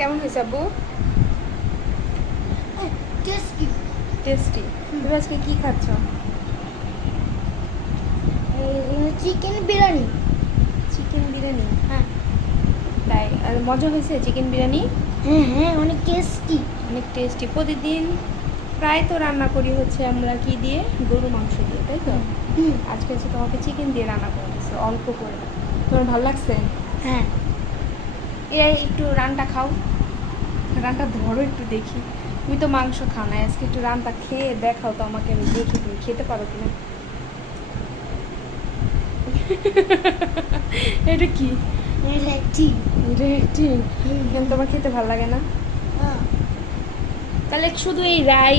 কেমন হয়েছে আব্বু? টেস্টি। টেস্টি। তুমি আজকে কি খাচ্ছ? চিকেন বিরিয়ানি। চিকেন বিরিয়ানি? হ্যাঁ তাই? আর মজা হয়েছে চিকেন বিরিয়ানি? হ্যাঁ হ্যাঁ, অনেক টেস্টি। অনেক টেস্টি। প্রতিদিন প্রায় তো রান্না করি হচ্ছে আমরা কি দিয়ে, গরু মাংস দিয়ে, তাই তো? আজকে হচ্ছে তোমাকে চিকেন দিয়ে রান্না করে দিচ্ছি অল্প করে। তোমার ভালো লাগছে? হ্যাঁ। এই একটু রানটা খাও, রানটা ধরো একটু দেখি। তুমি তো মাংস খাও না, আজকে একটু রানটা খেয়ে দেখাও তো আমাকে, আমি দেখি তুমি খেতে পারো কিনা। এটা কি? এটা ঠিক। এটা ঠিক? কেন তোমার খেতে ভালো লাগে না? হ্যাঁ। তাহলে শুধু এই রাই